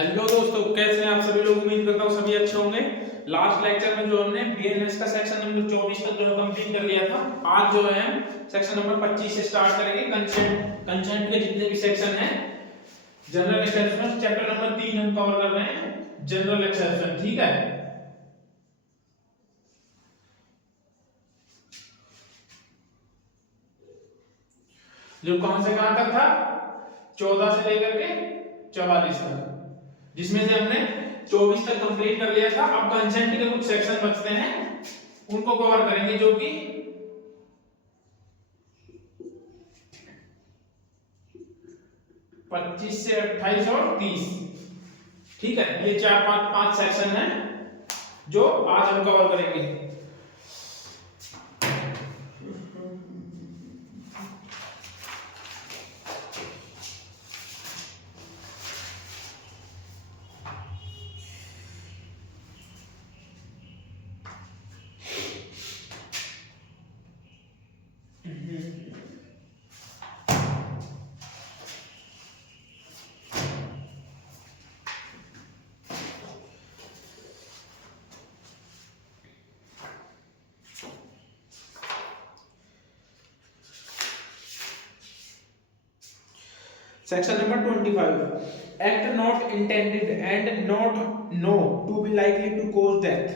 Hello दोस्तों, कैसे हैं आप सभी लोग। उम्मीद करता हूँ सभी अच्छे होंगे। लास्ट लेक्चर में जो हमने बीएनएस का सेक्शन नंबर 24 तक जो है कंप्लीट कर लिया था। आज जो है सेक्शन नंबर 25 से स्टार्ट करेंगे। कंसेंट के जितने भी सेक्शन हैं, जनरल एक्सेप्शन चैप्टर नंबर 3 हम कवर कर रहे हैं, जनरल एक्सेप्शन। ठीक है, जो कहां से कहां तक था, 14 से लेकर के 44 तक, जिसमें से हमने 24 तक कंप्लीट कर लिया था। अब कंसेंट के कुछ सेक्शन बचते हैं, उनको कवर करेंगे, जो कि 25 से 28 और 30। ठीक है, ये चार पांच सेक्शन हैं जो आज हम कवर करेंगे। Section number 25. Act not intended and not know to be likely to cause death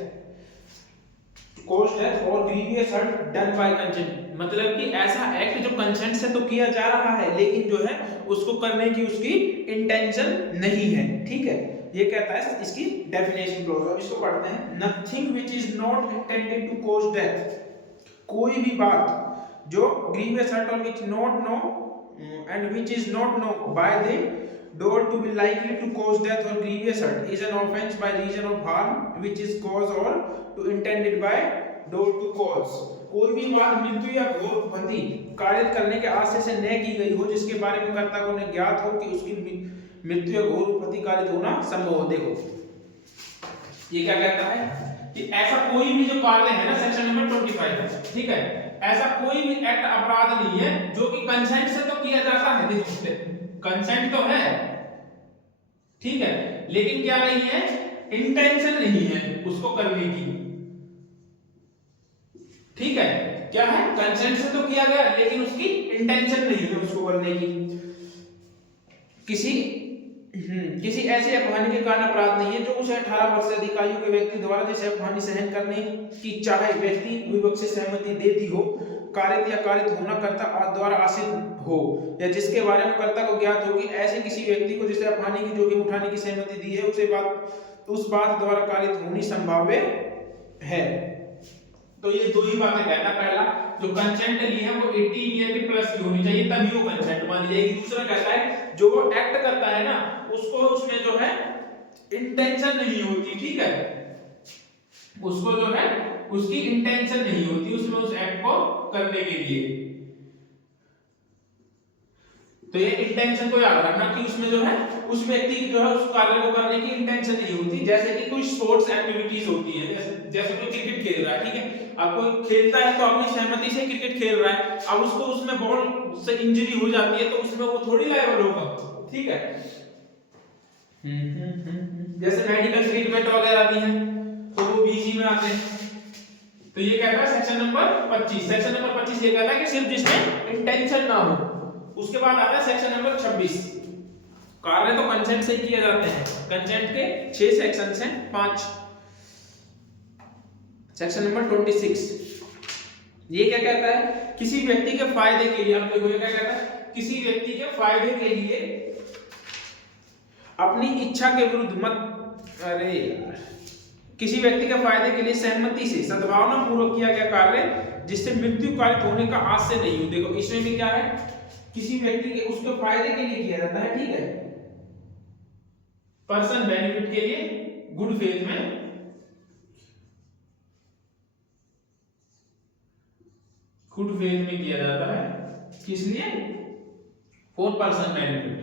or grievous hurt done by consent. मतलब कि ऐसा एक्ट जो कंसेंट से तो किया जा रहा है, लेकिन जो है उसको करने की उसकी इंटेंशन नहीं है। ठीक है, ये कहता है इसकी डेफिनेशन क्लॉज। अब इसको पढ़ते हैं। Nothing which is not intended to cause death, कोई भी बात जो ग्रीवियस हर्ट और which not no and which is not known by the doer to be likely to cause death or grievous hurt is an offense by reason of harm which is caused or to intended by doer to cause. कोई भी बात मृत्यु या घोर उपपत्ति कारित करने के आशय से न की गई हो, जिसके बारे में कर्ता को न ज्ञात हो कि उसकी मृत्यु या घोर उपपत्ति कारित होना संभव हो। देखो ये क्या कहता है कि ऐसा कोई भी जो कार्य है ना, सेक्शन नंबर 25, ठीक है, ऐसा कोई भी एक्ट अपराध नहीं है जो कि कंसेंट से तो किया जाता है। देखो कंसेंट तो है, ठीक है, लेकिन क्या नहीं है, इंटेंशन नहीं है उसको करने की। ठीक है, क्या है, कंसेंट से तो किया गया लेकिन उसकी इंटेंशन नहीं है उसको करने की। किसी ऐसे अपहानि के कारण अपराध नहीं है जो उसे 18 वर्ष से अधिक आयु के व्यक्ति द्वारा जिसे अपहानि सहन करने की चाहे व्यक्ति विपक्ष से सहमति देती हो, कारित या कारित होना कर्ता द्वारा आश्रित हो, या जिसके बारे में कर्ता को ज्ञात हो कि ऐसे किसी व्यक्ति को जिसे अपहानि की जोखिम उठाने की सहमति दी है उस बात द्वारा कारित होनी संभाव्य है। तो ये दो ही बातें कहता है। पहला, जो कंसेंट ली है वो 18 ईयर के प्लस की होनी चाहिए, तभी वो कंसेंट मानी जाएगी। दूसरा कहता है जो वो एक्ट करता है ना, उसको उसमें जो है इंटेंशन नहीं होती। ठीक है, उसको जो है उसकी इंटेंशन नहीं होती उसमें उस एक्ट को करने के लिए। तो ये इंटेंशन को याद रखना कि उसमें जो है उस व्यक्ति की जो है उस कार्य को करने की इंटेंशन नहीं होती। जैसे कि कोई स्पोर्ट्स एक्टिविटीज होती है, जैसे कोई क्रिकेट खेल रहा है, ठीक है, अब कोई खेलता है तो अपनी सहमति से क्रिकेट खेल रहा है, अब उसको उसमें बॉल से इंजरी हो जाती है तो उसमें वो थोड़ी लायबल होगा। ठीक है, जैसे मेडिकल ट्रीटमेंट वगैरह भी है तो वो बीसी में आते हैं। तो ये कहता है सेक्शन नंबर 25। सेक्शन नंबर 25 ये कहता है कि सिर्फ जिसमें इंटेंशन ना हो। उसके बाद आता है सेक्शन नंबर 26। कार्य तो कंसेंट से किए जाते हैं। कंसेंट के 6 सेक्शंस हैं, 5। सेक्शन नंबर 26 ये क्या कहता है, किसी व्यक्ति के फायदे के लिए, आप देखो ये क्या कहता है, किसी व्यक्ति के फायदे के लिए अपनी इच्छा के विरुद्ध किसी व्यक्ति के फायदे के लिए सहमति से सद्भावना पूर्वक किया गया कार्य जिससे मृत्यु कारित होने का आशय नहीं हो। देखो इसमें भी क्या है, किसी व्यक्ति के उसके फायदे के लिए किया जाता है। ठीक है, पर्सन बेनिफिट के लिए, गुड फेथ में, गुड फेथ में किया जाता है। किस लिए, फॉर पर्सन बेनिफिट।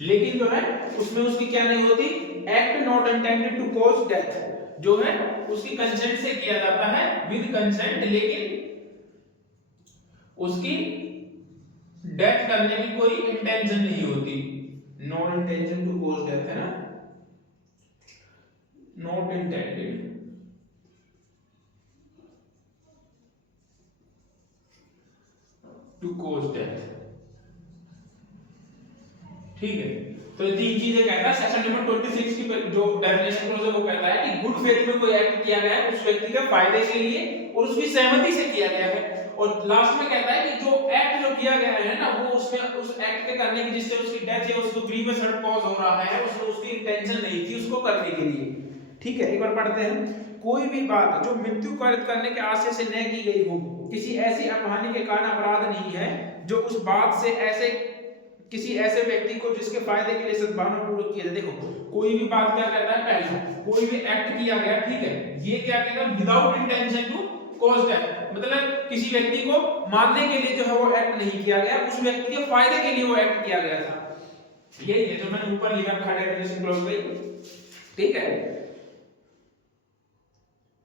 लेकिन जो है उसमें उसकी क्या नहीं होती, act not intended to cause death, जो है उसकी कंसेंट से किया जाता है, विद कंसेंट, लेकिन उसकी डेथ करने की कोई इंटेंशन नहीं होती, not intention to cause death है ना, not intended to cause death. ठीक है, तो ये तीन चीजें कहता है सेक्शन नंबर 26 की जो डेफिनेशन क्लॉज है वो कहता है कि गुड फेथ में कोई एक्ट किया गया है उस व्यक्ति के फायदे के लिए और उसकी सहमति से किया गया है। और लास्ट में कहता है कि जो एक्ट जो किया गया है ना वो उसमें उस एक्ट के करने की जिससे उसकी डेथ या उसको ग्रीवियस हर्ट कॉज हो रहा है उसमें उसकी इंटेंशन नहीं थी उसको करने के लिए। ठीक है, एक बार पढ़ते हैं। कोई भी बात जो मृत्यु कारित करने के आशय से न की गई हो किसी ऐसी अपहानि के कारण अपराध नहीं है जो उस बात से ऐसे किसी ऐसे व्यक्ति को जिसके फायदे के लिए सद्भावना पूर्वक किया जाए। देखो कोई भी बात क्या कहता है, पहले कोई भी एक्ट किया गया, ठीक है, ये क्या कहता है without intention to cause death, मतलब किसी व्यक्ति को मारने के लिए जो है वो एक्ट नहीं किया गया, उस व्यक्ति के फायदे के लिए वो एक्ट किया गया था। यही है जो मैंने ऊपर लिखा था डेफिनेशन क्लॉज में, ठीक है।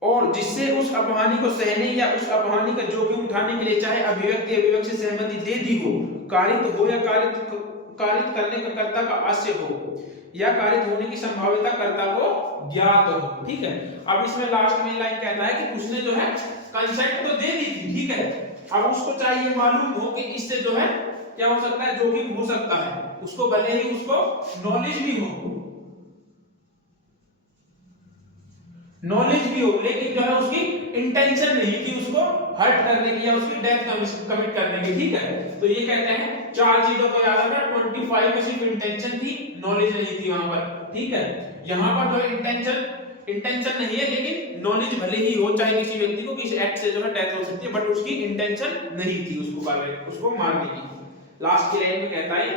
और जिससे उस अपहानि को सहने या उस अपहानि का जोखिम उठाने के लिए चाहे अभिव्यक्ति अभिव्यक्त से सहमति दे दी हो, कारित हो या कारित करने का कर्ता का आशय हो या कारित होने की संभाव्यता कर्ता को ज्ञात हो। ठीक है, अब इसमें लास्ट में लाइन कहता है कि उसने जो है कंसेंट तो दे दी थी, ठीक है, अब उसको चाहिए मालूम हो कि इससे जो है क्या हो सकता है, जोखिम हो सकता है, उसको भले ही उसको नॉलेज भी हो, लेकिन जो है उसकी इंटेंशन नहीं थी उसको हर्ट करने की या उसकी डेथ कमिट करने की। ठीक है, तो ये कहते हैं चार चीजों को याद रखना, 25 में सिर्फ इंटेंशन थी, नॉलेज नहीं थी वहां पर। ठीक है, यहां पर जो है इंटेंशन नहीं है लेकिन नॉलेज भले ही हो, चाहे किसी व्यक्ति को किसी एक्ट से जो है डेथ हो सकती है, बट उसकी इंटेंशन नहीं थी उसको मारने की। लास्ट की लाइन में कहता है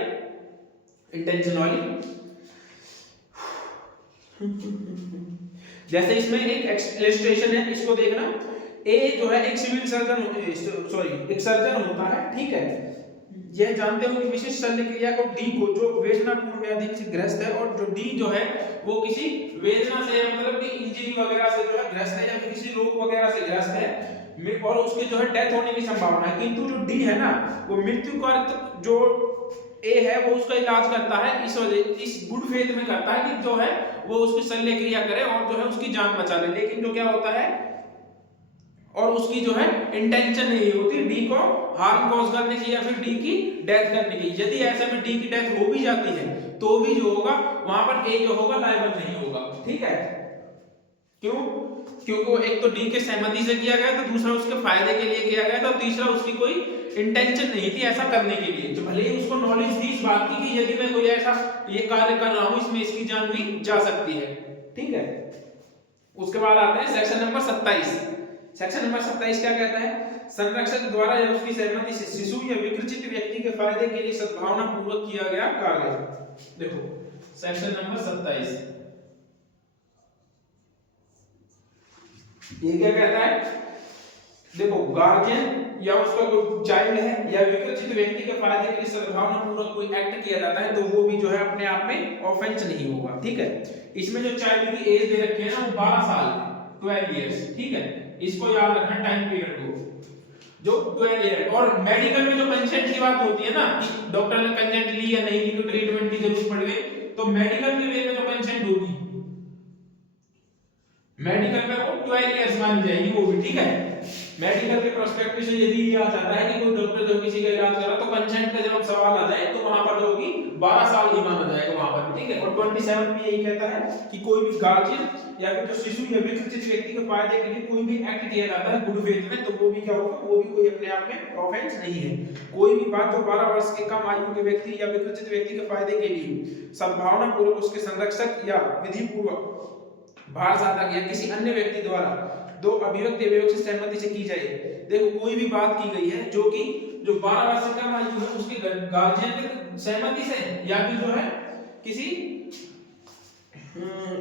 इंटेंशन वाली जैसे इसमें एक इलस्ट्रेशन है, इसको देखना। ए जो है एक सिविल सर्जन एक सर्जन होता है, ठीक है, यह जानते हो कि विशिष्ट शल्य क्रिया को डी को जो वेदनापूर्ण व्याधि से ग्रस्त है और जो डी जो है वो किसी वेदना से मतलब कि इंजरी वगैरह से जो है ग्रस्त है या फिर किसी रोग वगैरह से ग्रस्त है और उसकी जो है डेथ होने की संभावना है, किंतु जो डी है ना वो मृत्यु कारक जो ए है वो उसका इलाज करता है, इस गुड फेथ में करता है कि जो है वो उसकी शल्य क्रिया करे और जो है उसकी जान बचा ले। लेकिन जो क्या होता है और उसकी जो है इंटेंशन नहीं होती डी को हार्म कॉज करने की या फिर डी की डेथ करने की। यदि ऐसे में डी की डेथ हो भी जाती है तो भी जो होगा वहां पर ए जो होगा लायबल नहीं होगा। ठीक है, क्यों? क्योंकि वो एक तो डी के सहमति से किया गया था, दूसरा उसके फायदे के लिए किया गया था, और तीसरा उसकी कोई इंटेंशन नहीं थी ऐसा करने के लिए। जो भले ही उसको नॉलेज थी इस बात की कि यदि मैं कोई ऐसा ये कार्य कर रहा हूं इसमें इसकी जान भी जा सकती है। ठीक है, उसके बाद आते हैं सेक्शन नंबर 27। सेक्शन नंबर 27 क्या कहता है? संरक्षक द्वारा या उसकी सहमति से शिशु या विकृचित व्यक्ति के फायदे के लिए सद्भावना पूर्वक किया गया कार्य। देखो सेक्शन नंबर 27 ये क्या कहता है? देखो गार्जियन या उसका कोई चाइल्ड है या विकृचित व्यक्ति के फायदे के लिए सद्भावना पूर्वक कोई एक्ट किया जाता है तो वो भी जो है अपने आप में ऑफेंस नहीं होगा। ठीक है, इसमें जो चाइल्ड की एज दे रखी है ना वो 12 साल 12 इयर्स। ठीक है, इसको याद रखना टाइम पीरियड को जो 12 ईयर। और मेडिकल में जो कंसेंट की बात होती है ना कि डॉक्टर ने कंसेंट ली या नहीं ली तो ट्रीटमेंट की जरूरत पड़ गई, तो मेडिकल के वे में जो कंसेंट होगी मेडिकल में वो 12 इयर्स मानी जाएगी वो भी। ठीक है, मेडिकल के पर्सपेक्टिव से यदि ये आ जाता है कि कोई डॉक्टर जो किसी का इलाज कर रहा है तो कंसेंट का जब सवाल आ जाए तो वहां पर जो होगी 12 साल ही माना जाएगा वहां पर। ठीक है, और 27 में यही कहता है कि कोई भी गार्जियन या फिर जो शिशु या विकृत व्यक्ति के फायदे के लिए कोई भी एक्ट किया जाता है गुड फेथ में तो वो भी क्या होगा, वो भी कोई अपने आप में ऑफेंस नहीं है। कोई भी बात जो 12 वर्ष के कम आयु के व्यक्ति या विकृत व्यक्ति के फायदे के लिए सद्भावना पूर्वक उसके संरक्षक या विधि पूर्वक बाहर साधक या किसी अन्य व्यक्ति द्वारा दो अभिव्यक्ति अभियोग से सहमति से की जाए। देखो कोई भी बात की गई है जो कि जो 12 वर्ष से कम आयु है उसके गार्जियन के सहमति से या फिर जो है किसी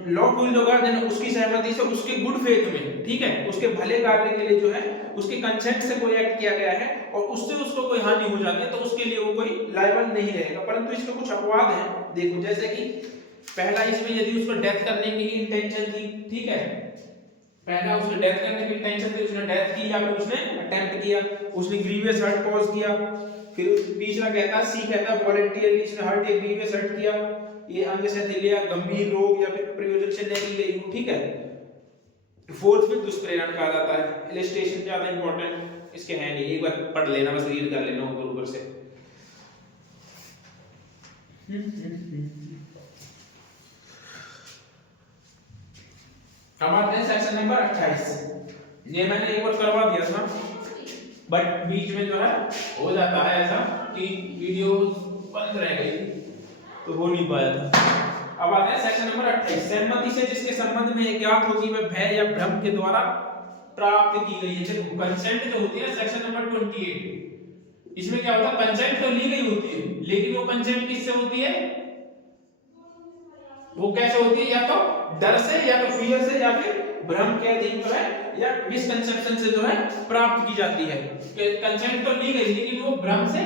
लॉफुल जो गार्जियन उसकी सहमति से उसके गुड फेथ में, ठीक है, उसके भले कार्य के लिए जो है उसके कंसेंट से कोई एक्ट किया गया है और उससे उसको कोई हानि हो जाती है तो उसके लिए वो कोई लायबल नहीं रहेगा। परंतु इसमें कुछ अपवाद हैं। देखो जैसे कि पहला इसमें यदि उसको डेथ करने की इंटेंशन थी, ठीक है, पहला उसने डेथ करने की इंटेंशन थी, उसने डेथ की या फिर उसने अटेम्प्ट किया, उसने ग्रीवियस हर्ट कॉज किया। फिर तीसरा कहता सी कहता है वॉलंटियरली इसने हर्ट या ग्रीवियस हर्ट किया, ये अंगशैथिल्य गंभीर रोग या फिर प्रयोजन से नहीं गई हो, ठीक है। फोर्थ फिर दुष्प्रेरण कहा जाता है। इलस्ट्रेशन ज्यादा इंपॉर्टेंट इसके है नहीं, एक बार पढ़ लेना, बस रीड कर लेना ऊपर ऊपर से। अब आते हैं सेक्शन नंबर 28। ये मैंने एक बार करवा दिया था, बट बीच में जो है हो जाता है ऐसा कि वीडियो बंद रह गई तो हो नहीं पाया था। अब आते हैं सेक्शन नंबर 28। सहमति से जिसके संबंध में ज्ञात होती है भय या भ्रम के द्वारा प्राप्त की गई है। देखो कंसेंट जो होती है सेक्शन नंबर 28, इसमें क्या होता है, कंसेंट तो ली गई होती है, लेकिन वो कंसेंट किससे होती है, वो कैसे होती है, या तो डर से या तो फियर से या फिर भ्रम के अधीन जो है या मिसकंसेप्शन से जो है प्राप्त की जाती है। कंसेंट तो ली गई लेकिन वो भ्रम से,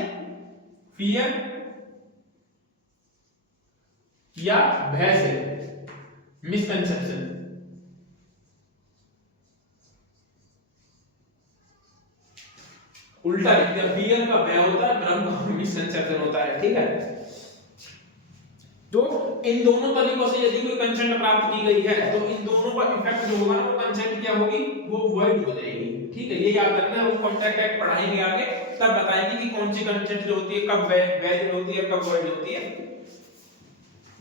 फियर या भय से, मिसकंसेप्शन। उल्टा लिख दिया, फियर का भय होता है, भ्रम का मिसकंसेप्शन होता है, ठीक है। तो इन दोनों तरीकों से यदि कोई कंसेंट प्राप्त की गई है तो इन दोनों का इफेक्ट जो होगा ना, वो कंसेंट क्या होगी, वो वॉइड हो जाएगी, ठीक है। ये याद रखना है, वो कॉन्ट्रैक्ट एक्ट पढ़ाएंगे आगे, तब बताएंगे कि कौन सी कंसेंट जो होती है कब वैलिड होती है, कब वॉइड होती है।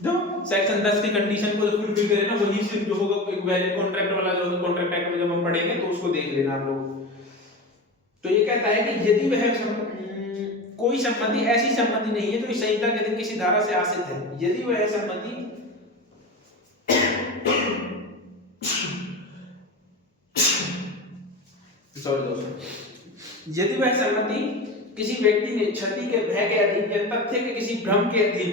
जो सेक्शन 10 की कंडीशन को फुलफिल करे ना, वही सिर्फ जो होगा एक वैलिड कॉन्ट्रैक्ट वाला जो कॉन्ट्रैक्ट एक्ट में जब हम पढ़ेंगे तो उसको देख लेना आप लोग। तो ये कहता है कि यदि वह कोई संपत्ति ऐसी संपत्ति नहीं है जो इस संहिता के अधीन किसी धारा से आश्रित है, यदि वह संपत्ति यदि वह संपत्ति किसी व्यक्ति ने क्षति के भय के अधीन या तथ्य के किसी भ्रम के अधीन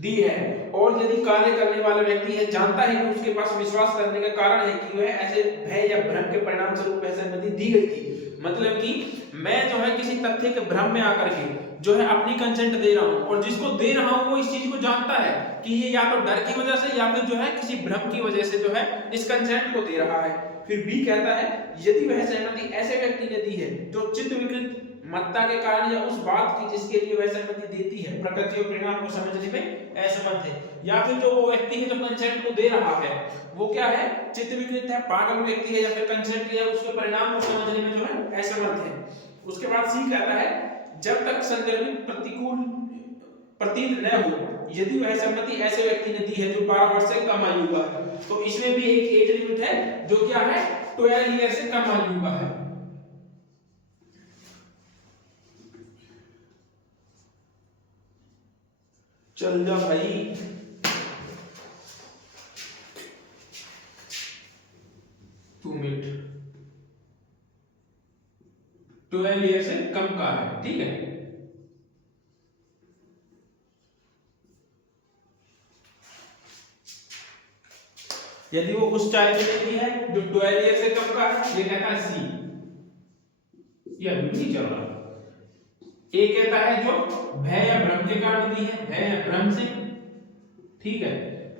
दी है, और यदि कार्य करने वाला व्यक्ति है जानता है कि उसके पास विश्वास करने का कारण है कि वह ऐसे भय या भ्रम के परिणाम स्वरूप वह संपत्ति दी गई थी, मतलब कि मैं जो है किसी तथ्य के भ्रम में आकर के जो है अपनी कंसेंट दे रहा हूं, और जिसको दे रहा हूं वो इस चीज को जानता है कि ये या तो डर की वजह से या फिर जो है किसी भ्रम की वजह से जो है इस कंसेंट को दे रहा है। फिर बी कहता है यदि वह सहमति ऐसे व्यक्ति ने दी है जो चित्त विकृत मत्ता के कारण या उस बात की जिसके लिए वह सहमति देती है प्रकृति और परिणाम को समझने में असमर्थ है, या फिर जो वो व्यक्ति है जो कंसेंट को दे रहा है वो क्या है, चित्त विकृत है, पागल व्यक्ति है, या फिर कंसेंट या उसके परिणाम को समझने में जो है असमर्थ है। उसके बाद सी कहता है जब तक संदर्भित प्रतिकूल प्रतीत न हो, यदि वह सम्मति ऐसे व्यक्ति ने दी है जो 12 वर्ष से कम आयु का है, तो इसमें भी एक एज लिमिट है जो क्या है 12 ईयर से कम आयु का है। चल जा भाई, तू मिनट 12 ईयर से कम का है, ठीक है। यदि वो उस चाइल्ड ने दी है जो 12 ईयर से कम का है, ये कहता है सी, ये नहीं चल रहा। ए कहता है जो भय या भ्रम के कारण दी है, भय या भ्रम से, ठीक है।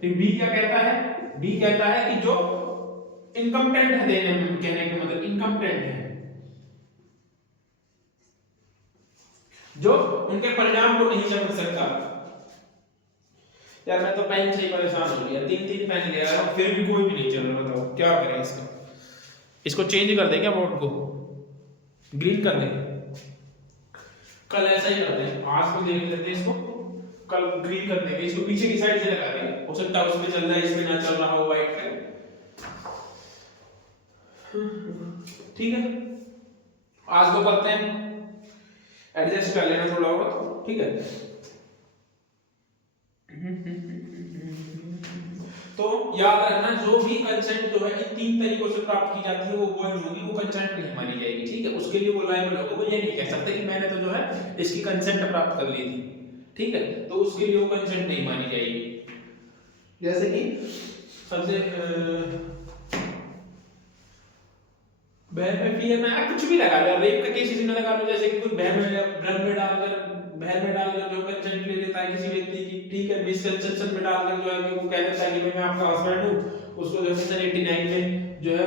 फिर बी क्या कहता है, बी कहता है कि जो इनकम्पेटेंट है देने में, कहने का मतलब इनकम्पेटेंट है, जो उनके परिणाम को नहीं समझ सकता। यार मैं तो पेन से ही परेशान हो गया, 3 पेन ले आया फिर भी कोई भी नहीं चल रहा, बताओ क्या करें इसका। इसको चेंज कर दें क्या, बोर्ड को ग्रीन कर दें, कल ऐसा ही करते हैं, आज को देख लेते हैं इसको, कल ग्रीन कर देंगे, इसको पीछे की साइड से लगा देंगे, हो सकता है उसमें चल रहा है इसमें ना चल रहा हो व्हाइट पे, ठीक है। आज को करते हैं, एडजस्ट कर लेना थोड़ा बहुत, ठीक है। तो याद रखना जो भी कंसेंट जो है इन 3 तरीकों से प्राप्त की जाती है वो वॉइड होगी, वो कंसेंट नहीं मानी जाएगी, ठीक है। उसके लिए वो लायबल होगा, वो ये नहीं कह सकते कि मैंने तो जो है इसकी कंसेंट प्राप्त कर ली थी, ठीक है, तो उसके लिए वो कंसेंट नहीं मानी जाएगी। जैसे कि सबसे बहन में फियर में कुछ भी लगा लो, रेप का केस इसमें लगा लो, जैसे कि कोई बहन में ब्लड में डालकर जो कंसेंट ले लेता है किसी व्यक्ति की, ठीक है, मिसकंसेप्शन में डालकर जो है कि वो कह देता है कि मैं आपका हस्बैंड हूं, उसको जो 1989 में जो है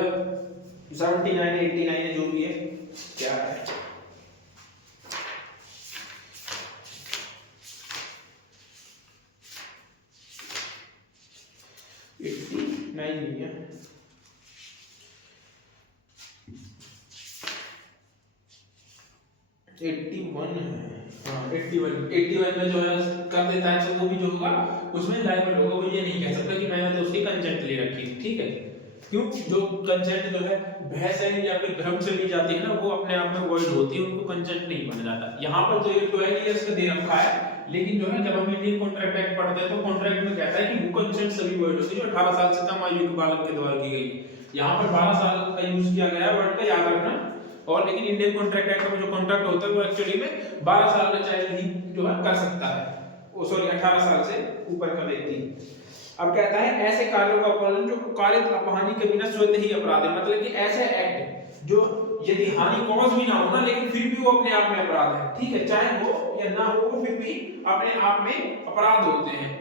79 89 है, जो भी है क्या है, नहीं है, 81 है। हाँ 81 में जो है कर देता है, तो वो भी जो होगा उसमें लाइबल होगा। वो ये नहीं कह सकता कि मैंने तो उसकी कंसेंट ले रखी, ठीक है। क्यों? जो कंसेंट जो है भैंस है या फिर भ्रम से ली जाती है ना, वो अपने आप में वॉइड होती है, उनको कंसेंट नहीं बन जाता। यहाँ पर जो ये 12 इयर्स का दे रखा है, लेकिन जो है जब हम इंडियन कॉन्ट्रैक्ट एक्ट पढ़ते हैं तो कॉन्ट्रैक्ट में कहता है कि वो कंसेंट सभी वॉइड होती है जो 18 साल से कम आयु के बालक के द्वारा की गई। यहाँ पर 12 साल का यूज किया गया है वर्ड का, याद रखना। और लेकिन इंडियन कॉन्ट्रैक्ट एक्ट में जो कॉन्ट्रैक्ट होता है वो एक्चुअली में 12 साल का चाइल्ड ही जो है कर सकता है, ओ सॉरी 18 साल से ऊपर का व्यक्ति। अब कहता है ऐसे कार्यों का पालन जो कारित अपहानि के बिना स्वतः ही अपराध है, मतलब कि ऐसे एक्ट जो यदि हानि कॉज भी ना हो ना, लेकिन फिर भी वो अपने आप में अपराध है, ठीक है, चाहे हो या ना हो, वो फिर भी अपने आप में अपराध होते हैं,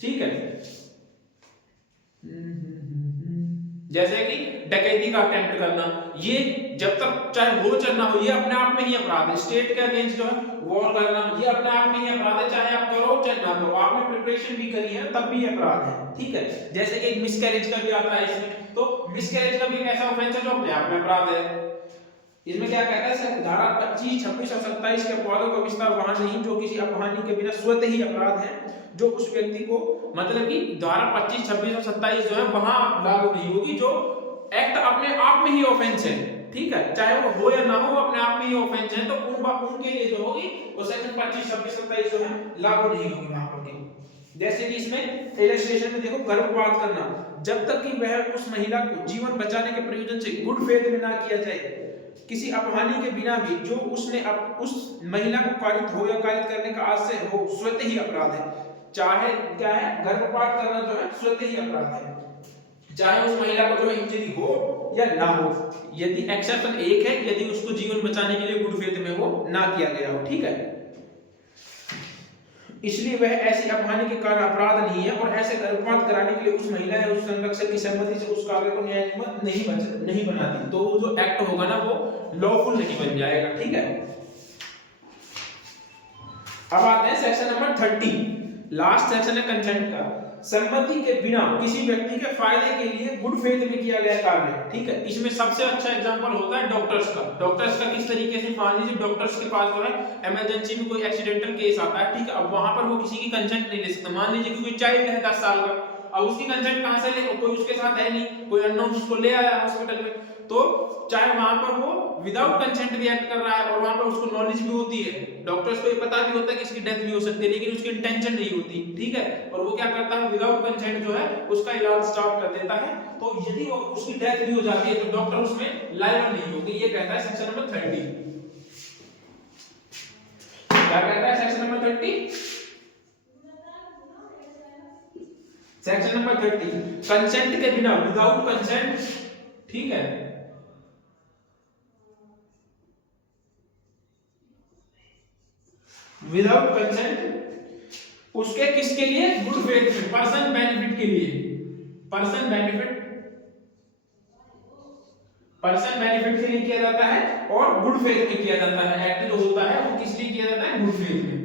ठीक है। जैसे कि डकैती का अटेम्प्ट करना, ये जब तक चाहे हो चाहे ना हो, ये अपने आप में ही अपराध है। स्टेट के अगेंस्ट जो है वॉर करना, ये अपने आप में ही अपराध है, चाहे आप करो चाहे ना करो, आपने प्रिपरेशन भी करी है तब भी अपराध है, ठीक है। जैसे कि एक मिसकैरेज का भी आता है इसमें, तो मिसकैरेज का भी एक ऐसा ऑफेंस है जो अपने आप में अपराध है। इसमें क्या कहता है सर, धारा 25, 26 और 27 के अपवादों का विस्तार वहां नहीं जो किसी अपहानि के बिना स्वतः ही अपराध है, जो उस व्यक्ति को, मतलब कि धारा 25, 26 और 27 जो है वहां लागू नहीं होगी, जो एक्ट अपने आप में ही ऑफेंस है, ठीक है, चाहे वो हो या ना हो, अपने आप में ही ऑफेंस है, तो उनके लिए जो होगी वो सेक्शन 25, 26, 27 जो है लागू नहीं होगी वहां पर। जैसे कि इसमें इलस्ट्रेशन में देखो, गर्भपात करना, जब तक कि वह उस महिला को जीवन बचाने के प्रयोजन से गुड फेथ में ना किया जाए, किसी अपहानि के बिना भी, जो उसने उस महिला को कारित हो या कारित करने का आशय हो, स्वतः ही अपराध है। चाहे क्या है, गर्भपात करना जो है स्वतः ही अपराध है, चाहे उस महिला को जो इंजरी हो या ना हो। यदि एक्सेप्शन एक है, यदि उसको जीवन बचाने के लिए गुड फेथ में वो ना किया गया हो, ठीक है, इसलिए वह ऐसी अपहानि के कारण अपराध नहीं है, और ऐसे गर्भपात कराने के लिए उस महिला या उस संरक्षक की सहमति से उस कार्य को न्याययुक्त नहीं बनाती, तो वो जो एक्ट होगा ना वो लॉफुल नहीं बन जाएगा, ठीक है। अब आते हैं सेक्शन नंबर 30, लास्ट सेक्शन है कंसेंट का। सम्मति के बिना किसी व्यक्ति के फायदे के लिए गुड फेथ में किया गया कार्य, ठीक है। इसमें सबसे अच्छा एग्जांपल होता है डॉक्टर्स का। डॉक्टर्स का किस तरीके से, मान लीजिए डॉक्टर्स के पास जो है इमरजेंसी में कोई एक्सीडेंटल केस आता है, ठीक है, अब वहां पर वो किसी की कंसेंट नहीं ले सकता। मान लीजिए कि कोई चाइल्ड है 10 साल का, अब उसकी कंसेंट कहां से ले, कोई उसके साथ है नहीं, कोई अननोन उसको ले आया हॉस्पिटल में, तो चाहे वहां पर वो विदाउट कंसेंट भी एक्ट कर रहा है, और वहां पर उसको नॉलेज भी होती है, डॉक्टर्स को ये पता भी होता है कि इसकी डेथ भी हो सकती है, लेकिन उसकी इंटेंशन नहीं होती, ठीक है, और वो क्या करता है, विदाउट कंसेंट जो है उसका इलाज स्टार्ट कर देता है, तो यदि वो उसकी डेथ भी हो जाती है तो डॉक्टर उसमें लायबल नहीं होगी। ये कहता है सेक्शन नंबर 30। क्या कहता है section number 30? Section number 30, consent के बिना, विदाउट कंसेंट, ठीक है, विदाउट कंसेंट उसके किसके लिए, गुड फेथ में, पर्सन बेनिफिट के लिए, पर्सन बेनिफिट के लिए किया जाता है, और गुड फेथ में किया जाता है। एक्ट जो होता है वो किस लिए किया जाता है, गुड फेथ में,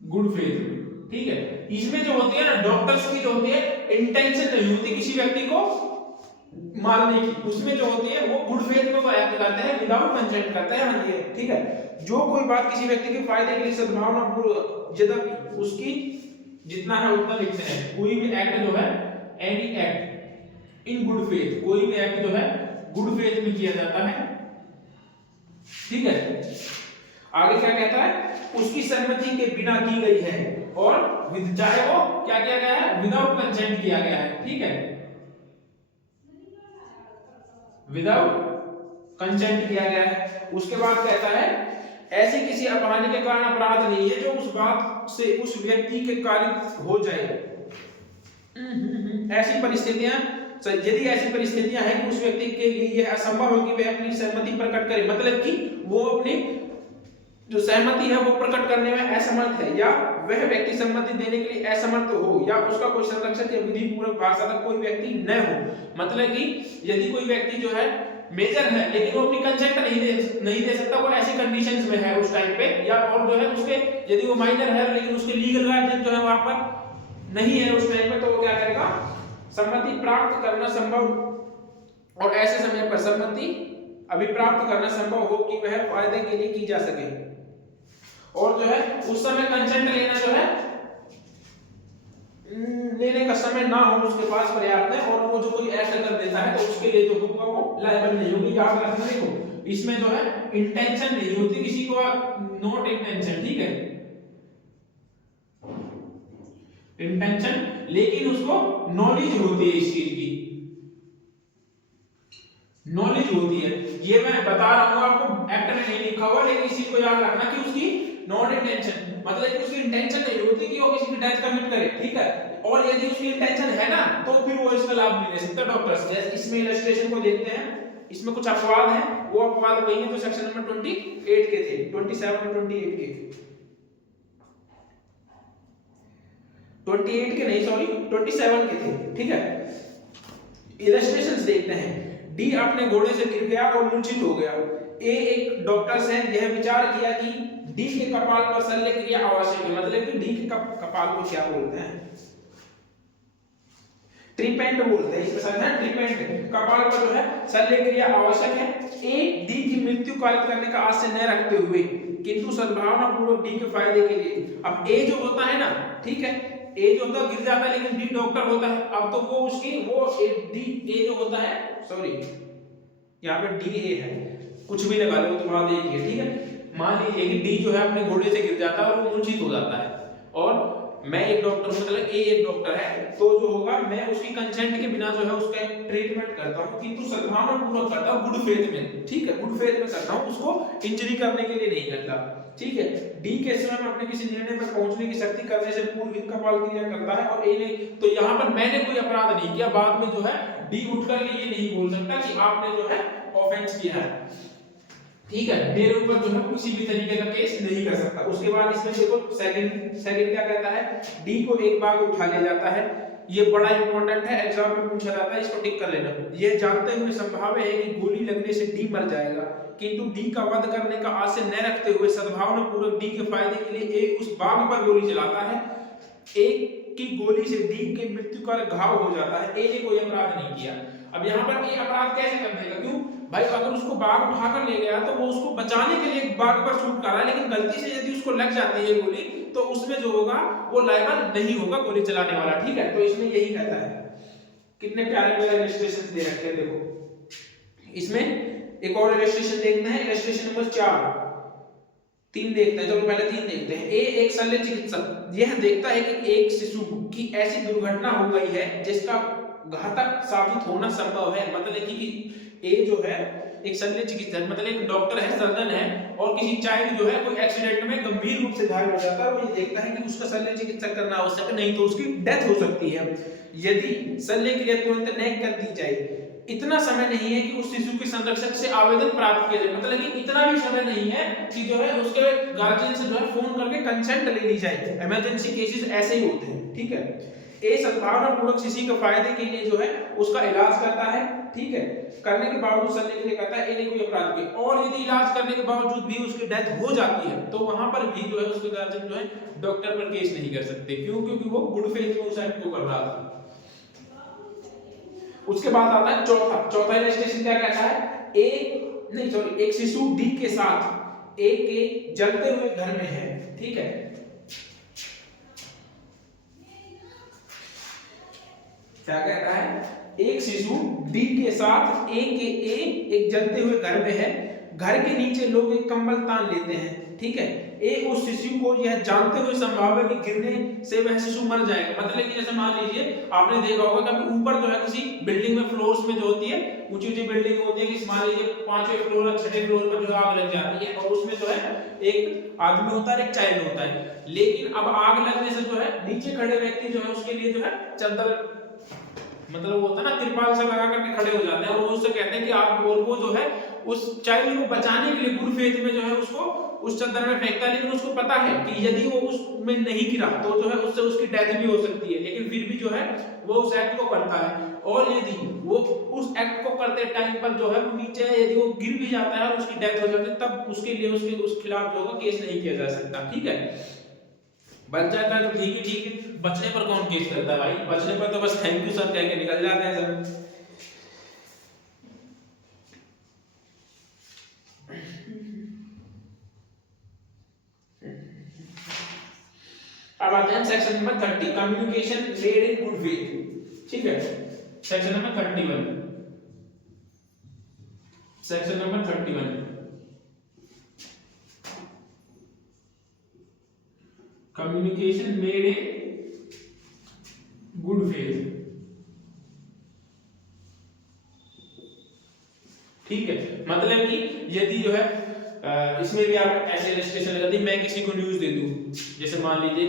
गुड फेथ में, ठीक है। इसमें जो होती है ना डॉक्टर्स की, जो होती है इंटेंशन नहीं होती किसी व्यक्ति को मारने की, उसमें जो होती है वो गुड फेथ में वो एक्ट करते हैं, विदाउट कंसेंट करते हैं, हाँ ये ठीक है। जो कोई बात किसी व्यक्ति के फायदे के लिए सद्भावना पूर्वक, यद्यपि उसकी जितना है उतना लिखते हैं, कोई भी एक्ट जो है, any act in good faith, कोई भी एक्ट जो है गुड फेथ में किया जाता है, ठीक है। आगे क्या कहता है, उसकी सहमति के बिना की गई है, और चाहे वो क्या किया गया है, विदाउट कंसेंट किया गया है, ठीक है, विदाउट कंसेंट किया गया है। उसके बाद कहता है ऐसे किसी अपहानि के कारण अपराध नहीं है जो उस बात से उस व्यक्ति के कारित हो जाए। ऐसी परिस्थितियां, यदि ऐसी परिस्थितियां हैं कि उस व्यक्ति के लिए यह असंभव हो कि वह अपनी सहमति प्रकट करे, मतलब कि वो अपनी जो सहमति है वो प्रकट करने में असमर्थ है, या वह व्यक्ति सम्मति देने के लिए असमर्थ हो या उसका कोई संरक्षक या विधि पूर्वक भाषा तक कोई व्यक्ति न हो। मतलब कि यदि कोई व्यक्ति जो है मेजर है लेकिन वो अपनी कंसेंट नहीं दे सकता, वो ऐसी कंडीशंस में है उस टाइम पे, या और जो है उसके यदि वो माइनर है लेकिन उसके लीगल गार्डियन जो है वहां पर नहीं है उस टाइम पे, तो वो क्या करेगा, सम्मति प्राप्त करना संभव और ऐसे समय पर सम्मति अभिप्राप्त करना संभव हो कि वह फायदे के लिए की जा सके। और जो है उस समय कंसेंट लेना जो है लेने का समय ना हो उसके पास पर्याप्त है, और वो जो कोई एक्ट कर देता है तो उसके लिए जो होगा वो लायबल नहीं होगी। याद रखना, देखो इसमें जो है इंटेंशन नहीं होती किसी को, नॉट इंटेंशन, ठीक है, इंटेंशन, लेकिन उसको नॉलेज होती है इस चीज की, नॉलेज होती है। ये मैं बता रहा हूं आपको, एक्ट में नहीं लिखा हुआ, लेकिन इसी को याद रखना कि उसकी नॉट इंटेंशन मतलब कि उसकी इंटेंशन नहीं होती कि वो किसी की डेथ कमिट करे, ठीक है। और यदि उसकी इंटेंशन है ना तो फिर वो इसका लाभ नहीं ले सकता डॉक्टर्स। जैसे इसमें इलस्ट्रेशन को देखते हैं, इसमें कुछ अपवाद हैं, वो अपवाद वही हैं जो सेक्शन नंबर 28 के थे, 27 और 28 के, 28 के नहीं सॉरी 27 के थे, ठीक है। इलस्ट्रेशंस देखते हैं। डी अपने घोड़े से गिर गया और मूर्छित हो गया। ए एक डॉक्टर्स हैं, यह विचार किया कि डी के कपाल पर शल्य क्रिया आवश्यक है। मतलब कि डी के कपाल को क्या बोलते हैं, ट्रीटमेंट बोलते हैं, इसमें समझना, ट्रीटमेंट कपाल पर जो है शल्य क्रिया आवश्यक है। ए डी की मृत्यु कालित करने का आशय न रखते हुए किंतु सद्भावना पूर्वक डी के फायदे के लिए। अब ए जो होता है ना, ठीक है, ए जो होता है गिर जाता है लेकिन डी डॉक्टर होता है, अब तो वो उसकी वो डी ए जो होता है, सॉरी यहाँ पे डी ए है, कुछ भी लगा लो तो बात एक है, ठीक है। मान लीजिए कि डी जो है अपने घोड़े से गिर जाता है और वो मूर्छित हो जाता है, और मैं एक डॉक्टर हूं, मतलब ए एक डॉक्टर है, तो जो होगा मैं उसकी कंसेंट के बिना जो है उसका ट्रीटमेंट करता हूं, किंतु सद्भावना पूर्वक करता हूं, गुड फेथ में, ठीक है, गुड फेथ में करता हूं, उसको इंजरी करने के लिए नहीं करता, ठीक है। डी के समय में अपने किसी निर्णय पर पहुंचने की शक्ति करने से पूर्व ही कपाल क्रिया करता है और ए नहीं, तो यहाँ पर मैंने कोई अपराध नहीं किया, बाद में जो है डी उठ करके ये नहीं बोल सकता कि आपने जो है ऑफेंस किया है, ठीक है, मेरे ऊपर जो है किसी भी तरीके का केस नहीं कर सकता। उसके बाद इसमें देखो सेकंड क्या कहता है, डी को एक बार उठा लिया जाता है, ये बड़ा इंपॉर्टेंट है, एग्जाम में पूछा जाता है, इसको टिक कर लेना। यह जानते हुए संभाव्य है कि गोली लगने से डी मर जाएगा, किंतु डी का वध करने का आशय न रखते हुए सद्भावना पूर्वक डी के फायदे के लिए ए उस बाघ पर गोली चलाता है। एक की गोली से डी के मृत्यु का घाव हो जाता है, ए ने कोई अपराध नहीं किया। अब यहाँ पर ए अपराध कैसे कर देगा, क्यों भाई, अगर उसको बाघ उठाकर ले गया तो वो उसको बचाने के लिए बाघ पर शूट कर रहा है, लेकिन गलती से यदि उसको लग जाती है गोली तो उसमें जो होगा वो लायबल नहीं होगा गोली चलाने वाला, ठीक है। तो इसमें यही कहता है। कितने प्यारे प्यारे इलस्ट्रेशन दे रखे हैं, देखो इसमें एक और इलस्ट्रेशन देखते हैं, इलस्ट्रेशन नंबर 3 देखते हैं, चलो पहले 3 देखते हैं। ए एक शल्य चिकित्सक यह देखता है कि एक शिशु की ऐसी दुर्घटना हो गई है जिसका घातक साबित होना संभव है। मतलब कि ए जो है एक शल्य चिकित्सक, मतलब एक डॉक्टर है, सर्जन है, और किसी चाइल्ड जो है कोई एक्सीडेंट में गंभीर रूप से घायल हो जाता है, वो ये देखता है कि उसका शल्य चिकित्सक करना आवश्यक है, नहीं तो उसकी डेथ हो सकती है। यदि शल्य क्रिया तुरंत न कर दी जाए, इतना समय नहीं है कि उस शिशु के संरक्षक से आवेदन प्राप्त किया जाए, मतलब कि इतना भी समय नहीं है कि जो है उसके गार्जियन से जो है फोन करके कंसेंट ले ली जाए। इमरजेंसी केसेस ऐसे ही होते हैं, ठीक है। ए सद्भावना पूर्वक शिशु के फायदे के लिए जो है उसका इलाज करता है, ठीक है, करने के बावजूद शल्य क्रिया करता है, ए ने कोई अपराध किया, और यदि इलाज करने के बावजूद भी उसकी डेथ हो जाती है तो वहां पर भी जो है उसके गार्जियन जो है डॉक्टर पर केस नहीं कर सकते, क्यों, क्योंकि वो गुड फेथ में उस एक्ट को कर रहा था। उसके बाद आता है चौथा इलस्ट्रेशन क्या कहता है, एक शिशु डी के साथ ए के जलते हुए घर में है, ठीक है। क्या कहता है, एक शिशु डी के साथ ए एक जलते हुए घर में है, घर के नीचे लोग एक कंबल तान लेते हैं, ठीक है। ए उस शिशु को यह जानते हुए संभव है कि गिरने से वह शिशु मर जाएगा। मतलब कि जैसे मान लीजिए आपने देखा होगा कभी ऊपर जो है किसी बिल्डिंग में फ्लोर्स में जो होती है ऊंची ऊंची बिल्डिंग होती है, कि मान लीजिए 5वें फ्लोर या 6वें फ्लोर पर जो आग लग जाती है, और उसमें जो है एक आदमी होता है, एक चाइल्ड होता है, लेकिन अब आग लगने से जो है नीचे खड़े व्यक्ति जो है उसके लिए जो है चद्दर, मतलब वो होता है ना, तिरपाल से लगा करके खड़े हो जाते हैं, और वो उससे कहते हैं कि आप, और वो जो है उस चाइल्ड को बचाने के लिए गुड फेथ में जो है उसको उस चद्दर में फेंकता है, लेकिन उसको पता है कि यदि वो उसमें नहीं गिरा तो जो है उससे उसकी डेथ भी हो सकती है, लेकिन फिर भी जो है वो उस एक्ट को करता है। और यदि वो उस एक्ट को करते टाइम पर जो है वो नीचे यदि वो गिर भी जाता है और उसकी डेथ हो जाती है, तब उसके लिए उस खिलाफ जो होगा केस नहीं किया जा सकता, ठीक है। बच जाता है तो ठीक है, बचने पर कौन केस करता है भाई, बचने पर तो बस थैंक यू सर कह के निकल जाते हैं सब। अब आते हैं section number 30, communication made in good faith, ठीक है। Section number 31, section number 31, communication made in good faith, ठीक है। मतलब कि यदि जो है इसमें भी आप ऐसे इलस्ट्रेशन लगा दी, मैं किसी को न्यूज दे दूं, जैसे मान लीजिए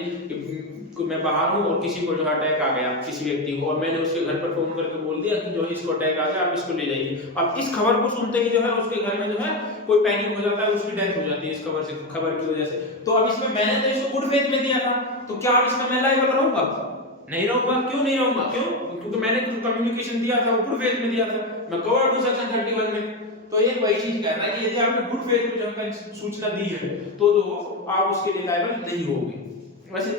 कि मैं बाहर हूं और किसी को जो अटैक आ गया किसी व्यक्ति को, और मैंने उसके घर पर फोन करके बोल दिया कि जो इसको अटैक आ गया आप इसको ले जाइए। अब इस खबर को सुनते ही जो है उसके घर में जो है कोई पैनिक हो जाता है, उसकी डेथ हो जाती है इस खबर की वजह से। तो अब इसमें मैंने तो इसको गुड फेथ में दिया था, तो क्या अब इसमें मैं लायबल रहूंगा? नहीं रहूंगा। क्यों नहीं रहूंगा? क्यों? क्योंकि मैंने कम्युनिकेशन दिया था वो गुड फेथ में दिया था, मैं कवर्ड हूं सेक्शन 31 में। तो ये वही चीज कह रहा है कि यदि आपने गुड फेथ में जो है सूचना दी है तो जो आप उसके लिए लायबल नहीं होंगे। वैसे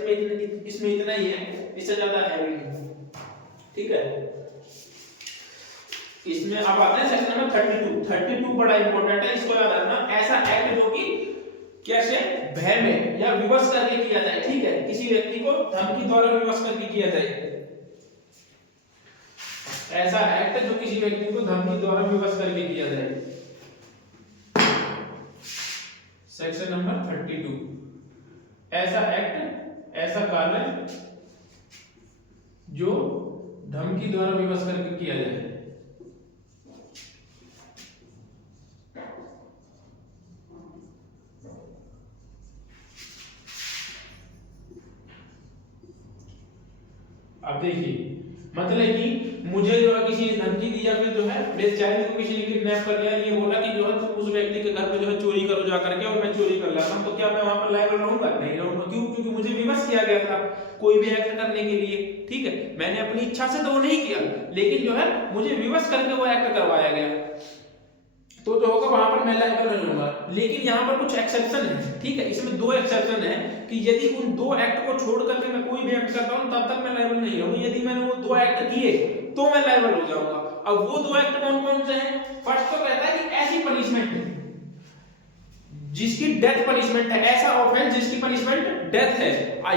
इसमें इतना ही है, इससे ज्यादा है भी नहीं, ठीक है। इसमें अब आते हैं सेक्शन नंबर 32 बड़ा इंपॉर्टेंट है, इसको याद रखना। ऐसा एक्ट जो कि कैसे भय में या विवश करके किया जाए, ठीक है, किसी व्यक्ति को धमकी द्वारा विवश करके किया जाए, ऐसा एक्ट जो किसी व्यक्ति को धमकी द्वारा विवश करके किया जाए। सेक्शन नंबर 32, ऐसा एक्ट, ऐसा कार्य जो धमकी द्वारा विवश करके किया जाए। अब देखिए, मतलब कि मुझे जो है किसी ने धमकी दी या फिर जो है मेरे चाइल्ड को किसी ने किडनैप कर लिया, ये बोला कि जो है तुम उस व्यक्ति के घर पे जो है चोरी करो जा करके, और मैं चोरी कर लेता हूं, तो क्या मैं वहां पर लायबल रहूंगा? नहीं रहूंगा। क्यों? क्योंकि मुझे विवश किया गया था कोई भी एक्ट करने के लिए, ठीक है। मैंने अपनी इच्छा से तो वो नहीं किया, लेकिन जो है मुझे विवश करके वो एक्ट करवाया गया, तो जो होगा वहां पर मैं लायबल नहीं होऊंगा। लेकिन यहाँ पर कुछ एक्सेप्शन है, ठीक है। इसमें दो एक्सेप्शन है कि यदि उन दो एक्ट को छोड़ करके मैं कोई भी एक्ट करता हूं तब तक मैं लायबल नहीं रहूंगा। यदि मैंने वो दो एक्ट किए तो मैं लायबल हो जाऊंगा। अब वो दो एक्ट कौन कौन से हैं? फर्स्ट तो कहता है कि ऐसी पनिशमेंट जिसकी डेथ पनिशमेंट है, ऐसा ऑफेंस जिसकी पनिशमेंट डेथ है।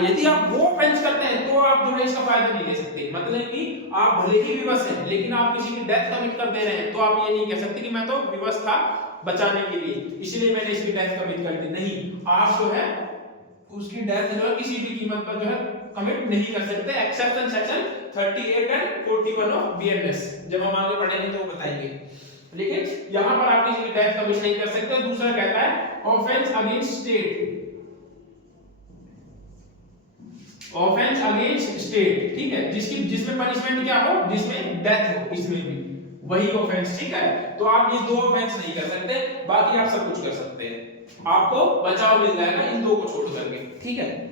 यदि आप वो ऑफेंस करते हैं तो आप जो है इसका फायदा नहीं ले सकते। मतलब कि आप भले ही विवश हैं लेकिन आप किसी की डेथ कमिट कर दे रहे हैं, तो आप ये नहीं कह सकते कि मैं तो विवश था बचाने के लिए इसलिए मैंने इसकी डेथ कमिट कर दी। नहीं, आप जो है उसकी डेथ जो है किसी भी कीमत पर जो है कमिट नहीं कर सकते। Exception section 38 and 41 of BNS, जब हम आगे पढ़ेंगे तो वो बताएंगे। लेकिन यहां पर आप किसी की डेथ कमिट नहीं कर सकते। दूसरा कहता है offence against state, offence against state, ठीक है, जिसमें पनिशमेंट क्या हो, जिसमें डेथ हो, इसमें भी वही ऑफेंस, ठीक है। तो आप ये दो ऑफेंस नहीं कर सकते, बाकी आप सब कुछ कर सकते हैं। आपको बचाव मिल जाएगा इन दो को छोड़ करके, ठीक है।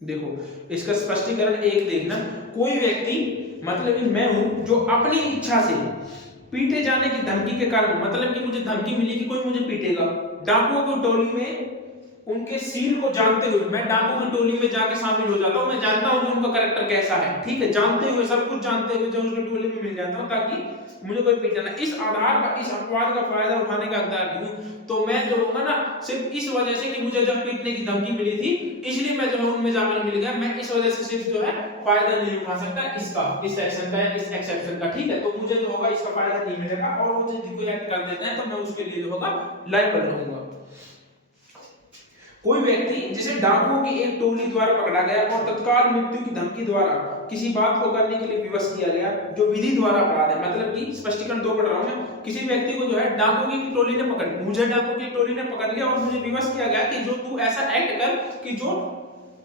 देखो, इसका स्पष्टीकरण एक देखना। कोई व्यक्ति, मतलब कि मैं हूं जो अपनी इच्छा से पीटे जाने की धमकी के कारण, मतलब कि मुझे धमकी मिली कि कोई मुझे पीटेगा, डाकुओं की टोली में उनके सील को जानते हुए मैं डाकुओं की टोली में जाके शामिल हो जाता हूं। मैं जानता हूं कि उनका कैरेक्टर कैसा है, ठीक है, जानते हुए, सब कुछ जानते हुए जो उसकी टोली में मिल जाता हूं ताकि मुझे कोई पीटे ना। इस आधार पर इस अपवाद का फायदा उठाने का हकदार नहीं हूं। तो मैं जो होगा ना, सिर्फ इस वजह से कि मुझे जब पीटने की धमकी मिली थी इसलिए मैं जो है उनमें जाकर मिल गया, मैं इस वजह से सिर्फ जो है फायदा नहीं उठा सकता इसका, इस सेक्शन का या इस एक्सेप्शन का, ठीक है। तो मुझे जो होगा इसका फायदा नहीं मिलेगा, और मुझे कोई एक्ट कर देता है तो मैं उसके लिए जो होगा लायबल रहूंगा। कोई व्यक्ति जिसे डाकुओं की एक टोली द्वारा पकड़ा गया और तत्काल मृत्यु की धमकी द्वारा किसी बात को करने के लिए विवश किया गया जो विधि द्वारा अपराध है। मतलब कि स्पष्टीकरण दो पढ़ रहा हूं मैं। किसी व्यक्ति को जो है डाकुओं की टोली ने पकड़, मुझे डाकुओं की टोली ने पकड़ लिया और मुझे विवश किया गया कि जो तू ऐसा एक्ट कर कि जो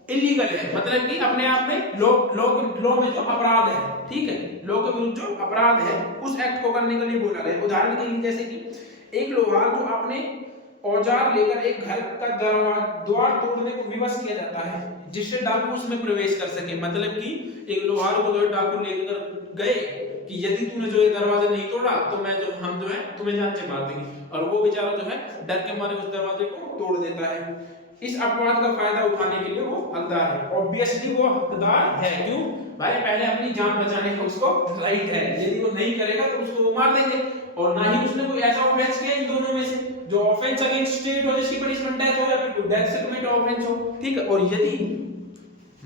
इलीगल है, मतलब कि अपने आप में लॉ में जो अपराध है, ठीक है, लॉ के विरुद्ध जो अपराध है उस एक्ट को करने के लिए बोला गया। उदाहरण के लिए जैसे कि एक लोहार जो अपने औजार लेकर एक घर का द्वार तोड़ने को विवश किया जाता है जिससे डाकू उसमें प्रवेश कर सके। मतलब कि एक लोहार को जो डाकू लेकर गए कि यदि तूने जो ये दरवाजा नहीं तोड़ा तो मैं जो हम जो है तुम्हें जान से मार देंगे, और वो बेचारा जो है डर के मारे उस दरवाजे को तोड़ देता है। इस अपवाद का फायदा उठाने के लिए वो हकदार है। ऑब्वियसली वो हकदार है, क्यों भाई? पहले अपनी जान बचाने का उसको राइट है। यदि वो नहीं करेगा तो उसको वो मार देंगे, और ना ही उसने कोई ऐसा ऑफेंस किया इन दोनों में से जो ऑफेंस अगेंस्ट स्टेट हो जिसकी पनिशमेंट डेथ हो या फिर डेथ से कमिट ऑफेंस हो, ठीक है। और यदि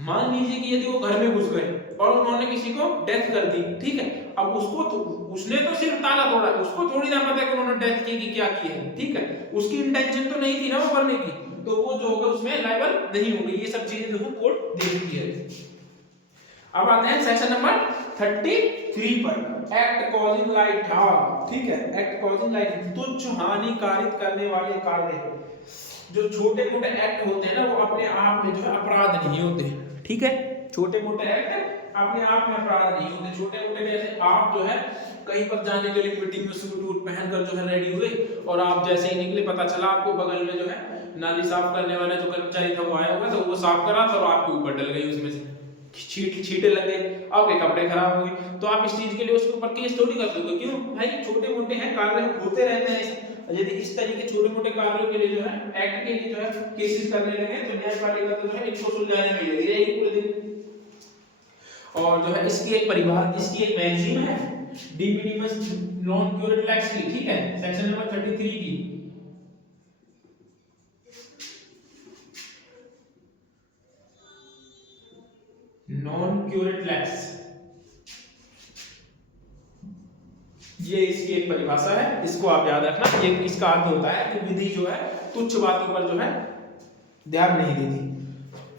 मान लीजिए कि यदि वो घर में घुस गए और उन्होंने किसी को डेथ कर दी, ठीक है, अब उसको तो उसने तो सिर्फ ताला तोड़ा, उसको थोड़ी ना पता है कि उन्होंने डेथ की कि क्या की है, ठीक है, उसकी इंटेंशन तो नहीं थी ना वो करने की, तो वो जो होगा उसमें लायबल नहीं होगी। ये सब चीजें जो कोर्ट देखती है। अब आते हैं सेक्शन नंबर 33 पर, एक्ट कॉजिंग लाइट हार्म, ठीक है। एक्ट कॉजिंग लाइट, तुच्छ हानि कारित करने वाले कार्य, जो छोटे मोटे एक्ट होते हैं ना वो अपने आप में जो है अपराध नहीं होते, ठीक है। छोटे मोटे एक्ट अपने आप में अपराध नहीं होते। छोटे मोटे जैसे आप जो है कहीं पर जाने के लिए मीटिंग में सूट वूट पहनकर जो है रेडी हुए और आप जैसे ही निकले पता चला आपको बगल में जो है नाली साफ करने वाला जो कर्मचारी था वो आया होगा, तो वो साफ करा था और आपके ऊपर डल गई उसमें से छींटे लग गए, आपके कपड़े खराब हो गए, तो आप इस चीज के लिए उसके ऊपर केस थोड़ी कर दोगे। क्यों भाई? छोटे मोटे हैं कार्य होते रहते हैं। यदि इस तरीके छोटे मोटे कार्यों के लिए जो है एक्ट के लिए जो है केसेस करने लगे तो न्यायपालिका तो जो है इनको सुलझाने में लगी रहेगी पूरे दिन। और जो है इसकी एक परिभाषा, इसकी एक मैगजीन है D minimus non curate lakhs की, ठीक है, सेक्शन नंबर 33 की। नॉन क्यूरेट लैक्स, ये इसकी एक परिभाषा है, इसको आप याद रखना। ये इसका अर्थ होता है कि विधि जो है तुच्छ बातों पर जो है ध्यान नहीं देती।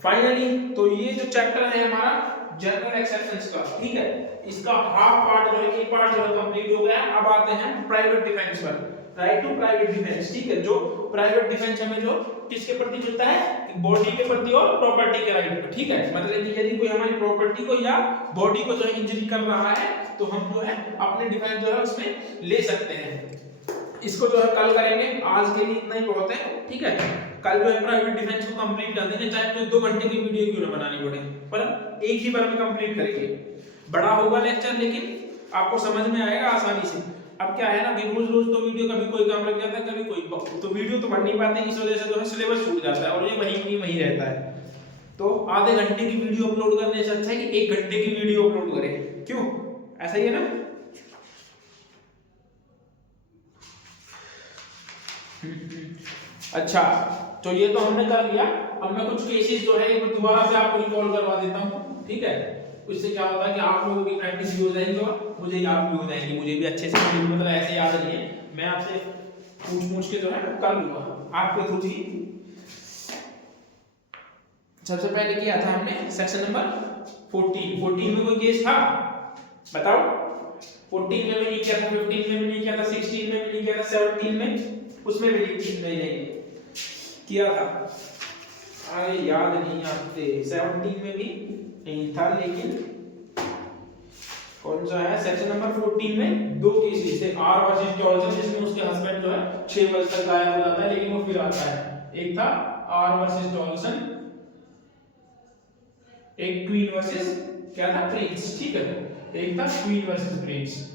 फाइनली तो ये जो चैप्टर है हमारा जनरल एक्सेप्शंस का, ठीक है, इसका हाफ पार्ट जो है, एक पार्ट जो है कंप्लीट हो गया। अब आते हैं प्राइवेट डिफेंस पर, राइट टू प्राइवेट डिफेंस, ठीक है। जो प्राइवेट डिफेंस हमें जो किसके प्रति मिलता है? बॉडी के प्रति और प्रॉपर्टी के राइट पर, ठीक है। मतलब कि यदि कोई हमारी प्रॉपर्टी को या बॉडी को जो है इंजरी कर रहा है तो हम जो है अपने डिफेंस जो है उसमें ले सकते हैं। इसको जो है कल करेंगे, आज के लिए इतना ही बहुत है, ठीक है। कल जो है प्राइवेट डिफेंस को कंप्लीट कर देंगे, चाहे मुझे 2 घंटे की वीडियो क्यों ना बनानी पड़े, पर एक ही बार में कंप्लीट करेंगे। बड़ा होगा लेक्चर लेकिन आपको समझ में आएगा आसानी से। अब क्या है ना कि रोज रोज तो वीडियो कभी कोई काम लग जाता है, कभी कोई, तो वीडियो तो बन नहीं पाते, इस वजह से जो है सिलेबस छूट जाता है और ये वहीं रहता है। तो आधे घंटे की वीडियो अपलोड करने से अच्छा है कि 1 घंटे की वीडियो अपलोड करें, क्यों? ऐसा ही है ना। अच्छा, तो ये तो हमने कर लिया। अब मैं कुछ केसेस जो है एक दोबारा से आपको रिकॉल करवा देता हूँ, ठीक है। उससे क्या होता है कि आप लोगों की प्रैक्टिस भी हो जाएगी और मुझे याद भी हो जाएगी। मुझे भी अच्छे से, मतलब ऐसे याद नहीं है, मैं आपसे पूछ के जो है कर लूंगा आपके थ्रू ही। सबसे पहले किया था हमने सेक्शन नंबर 14 में कोई केस था बताओ? 14 में भी नहीं किया था, 15 में भी नहीं किया था, 16 में भी नहीं किया था, 17 में उसमें भी नहीं किया था। अरे याद नहीं आते, 17 में भी नहीं था, लेकिन कौन सा है? सेक्शन नंबर 14 में 2 केसेस थे, आर वर्सेस जॉनसन, जिसमें उसके हस्बैंड जो है 6 वर्ष तक गायब हो जाता है लेकिन वो फिर आता है। एक था आर वर्सेस जॉनसन, एक क्वीन वर्सेस क्या था? प्रिंस, ठीक है। एक था Queen versus Prince.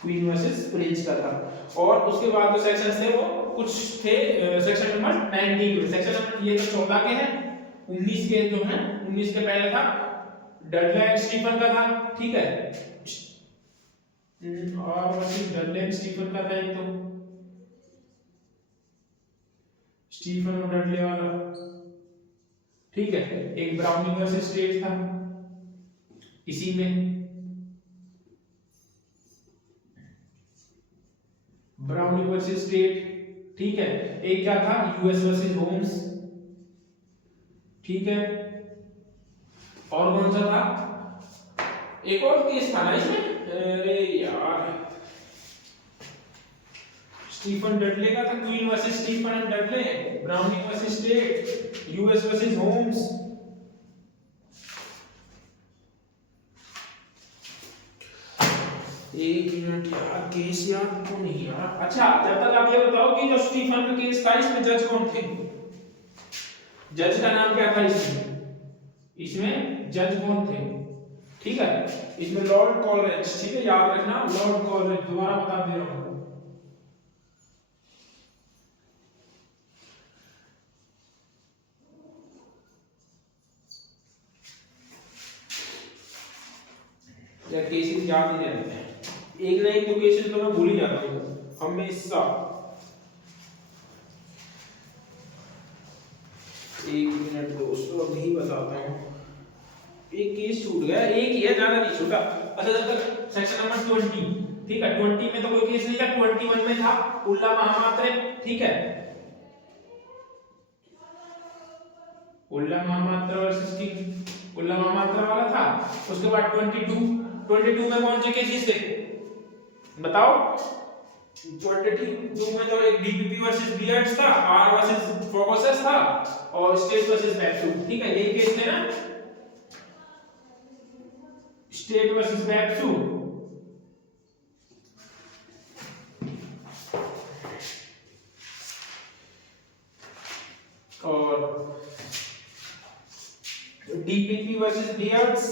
Queen versus Prince का था। और उसके बाद जो सेक्शन थे वो कुछ थे, सेक्शन नंबर 19 में, सेक्शन नंबर ये तो 14 के हैं, 19 के जो हैं, 19 के पहले था डडले एंड स्टीफन का था, ठीक है। और वर्सेस डडले एंड स्टीफन का था, एक तो स्टीफन और डडले वाला, ठीक है। एक ब्राउनिंग वर्सेस स्टेट था इसी में, ब्राउनी वर्सेस स्टेट, ठीक है। एक क्या था, यूएस वर्सेस होम्स, ठीक है। और कौन सा था, एक और केस था ना इसमें, अरे यार स्टीफन डडले का था, Queen versus Stephen and Dudley, Brownie versus State, US versus Holmes. एक मिनट यार, केस यार क्यों नहीं यार। अच्छा जब तक आप ये बताओ कि जो स्टीफन का केस था इसमें जज कौन थे, जज का नाम क्या था इसमें, इसमें जज कौन थे, ठीक है। इसमें लॉर्ड कॉलरेज, ठीक है, याद रखना लॉर्ड कॉलरेज, दोबारा बता दे रहा हूं। या केसेस याद नहीं रहते हैं, एक ना एक तो केसेस तो मैं भूल ही जाता हूँ हमेशा। एक मिनट दोस्तों अभी बताता हूँ, एक केस छूट गया, एक ही है, ज्यादा नहीं छूटा। अच्छा जब तक सेक्शन नंबर 20, ठीक है, 20 में तो कोई केस नहीं था, 21 में था उल्ला महामात्र, ठीक है, उल्ला महामात्र वर्सेस किंग, उल्ला महामात्र वाला था। उसके बाद 22 में कौन से केसेस थे बताओ। 22 में तो एक डीपीपी वर्सेस बियर्ड्स था, आर वर्सेस फोकसेस था, और स्टेट वर्सेस बैप्सू, ठीक है, यही केस थे ना, स्टेट वर्सेस बैप्सू। और डीपीपी वर्सेस बियर्ड्स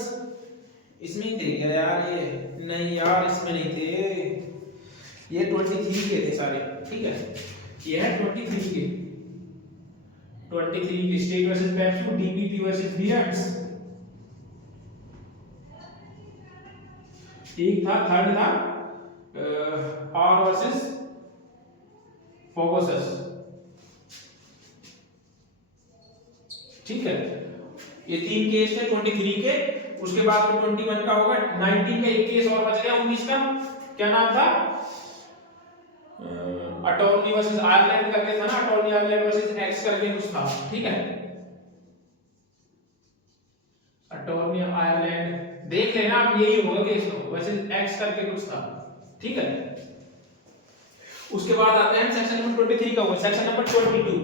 इसमें ही थे क्या यार, ये नहीं यार इसमें नहीं थे, ये 23 के थे सारे, ठीक है, ये है 23 के, 23 के state versus Pepsu, DPP versus Beards. एक था, थर्ड था आर वर्सेस फोकसेस, ठीक है, ये 3 केस थे 23 के। उसके बाद में 21 का होगा, 19 का एक केस और बच गया, 19 का क्या नाम था, अटॉर्नी वर्सेस आयरलैंड करके था ना, अटॉर्नी आयरलैंड वर्सेस एक्स करके कुछ था, ठीक है, अटॉर्नी आयरलैंड देख लेना आप, यही होगा केस तो वर्सेस एक्स करके कुछ था, ठीक है। उसके बाद आते हैं सेक्शन नंबर 23 का होगा, सेक्शन नंबर 22,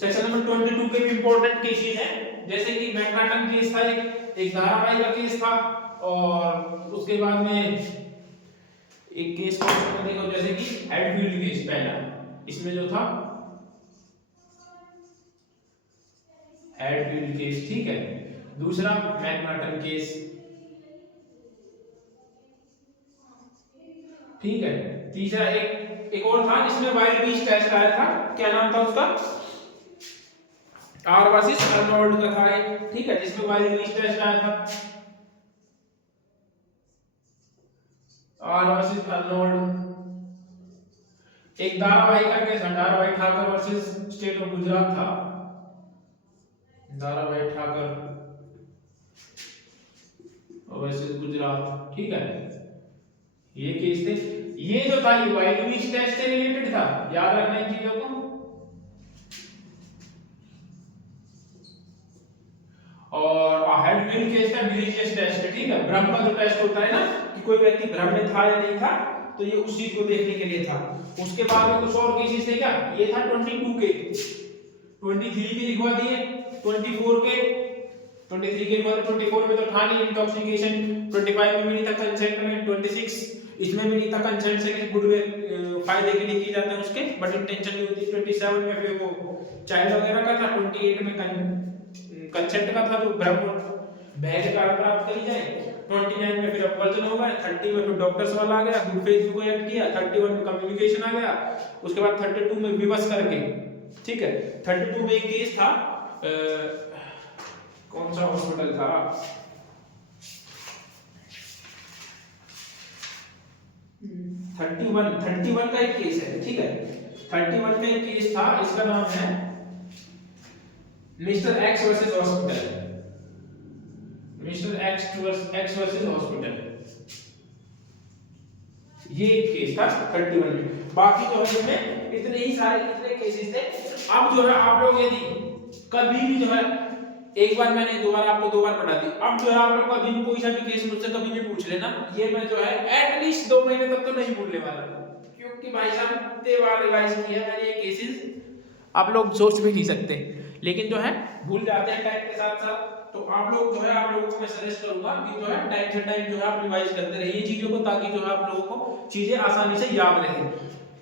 सेक्शन नंबर 22 के भी इंपॉर्टेंट केसेस हैं, जैसे कि मैकनाटन केस था, एक धारावाही का केस था, और उसके बाद में एक केस कौन सा देखो, जैसे कि हेडफील्ड केस पहला, इसमें जो था हेडफील्ड केस, ठीक है। दूसरा मैकनाटन केस, ठीक है। तीसरा एक और था जिसमें वाइल्ड बीच टेस्ट आया था, क्या नाम था उसका, आर वर्सेस अर्नोल्ड का था एक, ठीक है, जिसमें वाइल्ड बीच टेस्ट आया था, आर वर्सेस अर्नोल्ड। एक दाराभाई का case, Darabhai Thakar versus state of Gujarat था, दाराभाई ठाकर वर्सेस गुजरात, ठीक है, ये केस थे। ये जो था ये वाइल्ड बीच टेस्ट से रिलेटेड था, याद रखना इन चीजों को। और हेडफील्ड केस था डिलीशियस टेस्ट, ठीक है, भ्रम का जो टेस्ट होता है ना कि कोई व्यक्ति भ्रम में था या नहीं था, तो ये उस चीज को देखने के लिए था। उसके बाद में कुछ और केसेस थे क्या, ये था 22 के, 23 के लिखवा दिए, 24 के, 23 के लिखवा दिए, 24 में तो था नहीं इंटॉक्सिकेशन, 25 में भी नहीं था कंसेंट में, 26 इसमें भी नहीं था कंसेंट से कि गुड फायदे के लिए किए जाते हैं उसके, बट इंटेंशन नहीं होती। 27 में फिर वो चाइल्ड वगैरह का था, 28 में कंसेंट का था जो भ्रम भय के कारण प्राप्त करी जाए, 29 में फिर अपवर्जन होगा, 30 में फिर डॉक्टर्स वाला आ गया, गुड फेथ को एक्ट किया, 31 में कम्युनिकेशन आ गया, उसके बाद 32 में विवश करके, ठीक है। 32 में एक केस था, कौन सा हॉस्पिटल था, 31 का एक केस है, ठीक है, 31 का एक केस था, इसका नाम है mister x versus hospital, mister x versus hospital, ये एक केस था 31 में। बाकी जो है इसमें इतने ही सारे इतने केसेस थे। अब जो है आप लोग यदि कभी भी जो है, एक बार मैंने दोबारा आपको 2 बार पढ़ा दी, अब जो है आप लोग कभी भी कोई सा भी केस मुझसे कभी भी पूछ लेना, ये मैं जो है एटलीस्ट 2 महीने तक तो नहीं भूलने वाला, क्योंकि भाई साहब इतने बार रिवाइज किया है मैंने ये केसेस, आप लोग सोच भी नहीं सकते। लेकिन जो है भूल जाते हैं टाइम के साथ साथ, तो आप लोग जो है, आप लोगों को मैं सजेस्ट करूंगा कि जो है टाइम से टाइम जो है आप रिवाइज करते रहिए चीजों को, ताकि जो है आप लोगों को चीजें आसानी से याद रहे।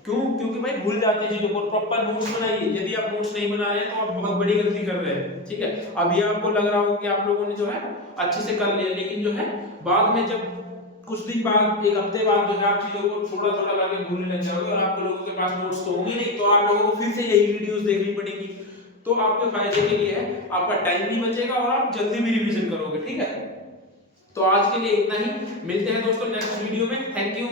क्यों? क्योंकि भाई भूल जाते हैं चीजों को। प्रॉपर नोट्स बनाइए, यदि आप नोट्स नहीं बना रहे हैं तो आप बहुत बड़ी गलती कर रहे हैं, ठीक है। अब ये आपको लग रहा होगा कि आप लोगों ने जो है अच्छे से कर लिया, लेकिन जो है बाद में जब कुछ दिन बाद, एक हफ्ते बाद जो है आप चीजों को थोड़ा थोड़ा करके भूलने लग जाओगे, और आप लोगों के पास नोट्स तो होंगे नहीं, तो आप लोगों को फिर से यही वीडियोस देखनी पड़ेगी। तो आपके फायदे के लिए है, आपका टाइम भी बचेगा और आप जल्दी भी रिवीजन करोगे, ठीक है। तो आज के लिए इतना ही, मिलते हैं दोस्तों नेक्स्ट वीडियो में। Thank you.